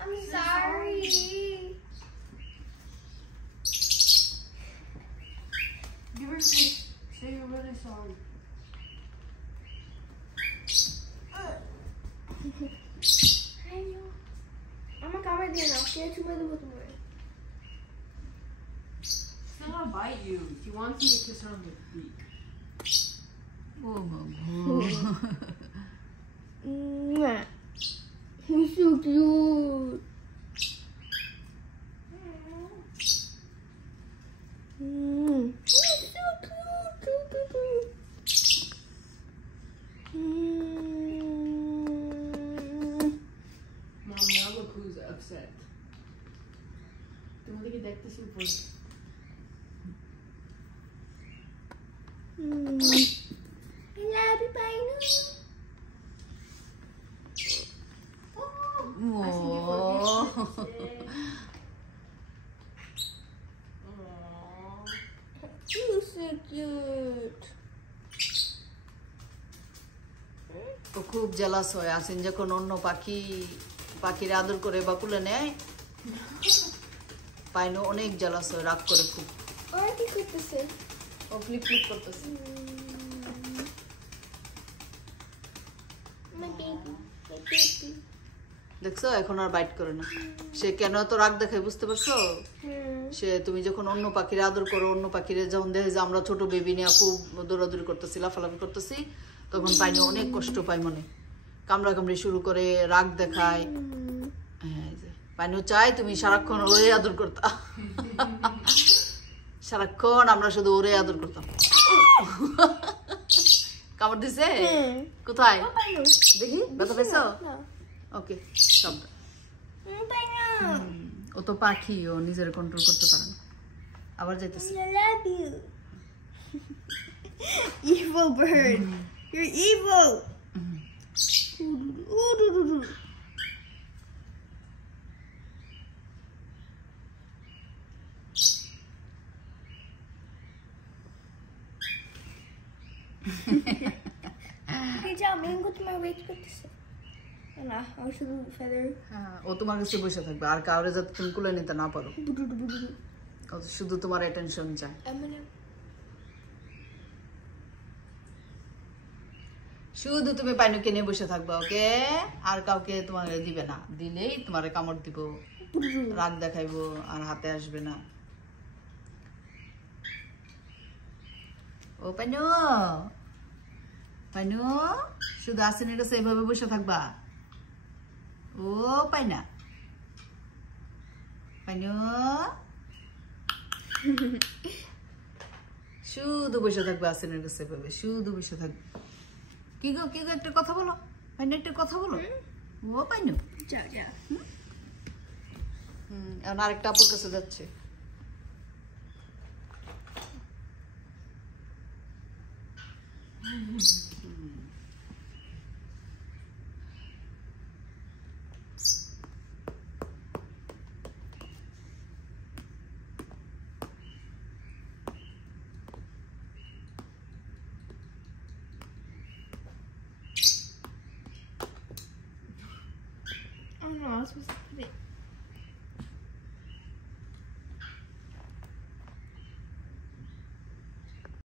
I'm sorry. Give her a kiss. Say you're really sorry. I'm gonna come right there now. Share two with the word. She's not gonna bite you. She wants you to kiss her on the beak. Oh my god. He's so cute. He's so cute. Mom, now look who's upset. তোমাদেরকে দেখতেছি উপর। I love you, Painu. You're so cute. ও খুব জেলাস হয় আসিন যখন অন্য পাখির আদর করে বা কুলে নেয় পাইনো অনেক জেলাস হয় রাগ করে খুব Or কি করতেছে? ও ফ্লিপ ফ্লিপ করতেছে My baby, my baby. দেখছো এখন আর বাইট করে না সে কেন এত রাগ দেখায় বুঝতে পারছো সে তুমি যখন অন্য পাখির আদর করো অন্য পাখিরে যখন দেখে যে আমরা ছোট বেবি নিয়ে খুব দৌড়াদৌড়ি করতেছি লাফালাফি করতেছি তখন পাইনো অনেক কষ্ট পায় মনে কামড়াকামড়ি শুরু করে রাগ দেখায় হ্যাঁ যে পাইনো চাই তুমি সারাক্ষণ ওরে আদর করতা সারাক্ষণ আমরা শুধু ওরে আদর করতাম কামড় দিছে কোথায় দেখি ব্যথা পেয়েছো ওকে সব ও তো পাখি ও নিজের কন্ট্রোল করতে পারে না আবার যাইতেছে I love you. Evil bird. You're evil. Hey, John, mango to my weight করতেছে না আর শুধু feather হ্যাঁ ও তোমার কাছে বসে থাকবে আর কাউরে যাতে তুমি কুলে নিতে না পারো ও শুধু তোমার অ্যাটেনশন চায় শুধু তুমি পাইনুকে নিয়ে বসে থাকবে ওকে আর কাউকে তোমার দিবে না দিলেই তোমার কামড় দিব রাগ দেখাইবো আর হাতে আসবে না ও পাইনু পাইনু শুধু আসেনের কাছে এইভাবে বসে থাকবা ও পাইনা পাইনু শুধু বসে থাকবে আসেনের কাছে এভাবে শুধু বসে থাকবে কি গো একটা কথা বলো পাইনু একটা কথা বলো ও পাইনু যা যা এখন আরেকটা আপুর কাছে যাচ্ছে Oh no, I was supposed to put it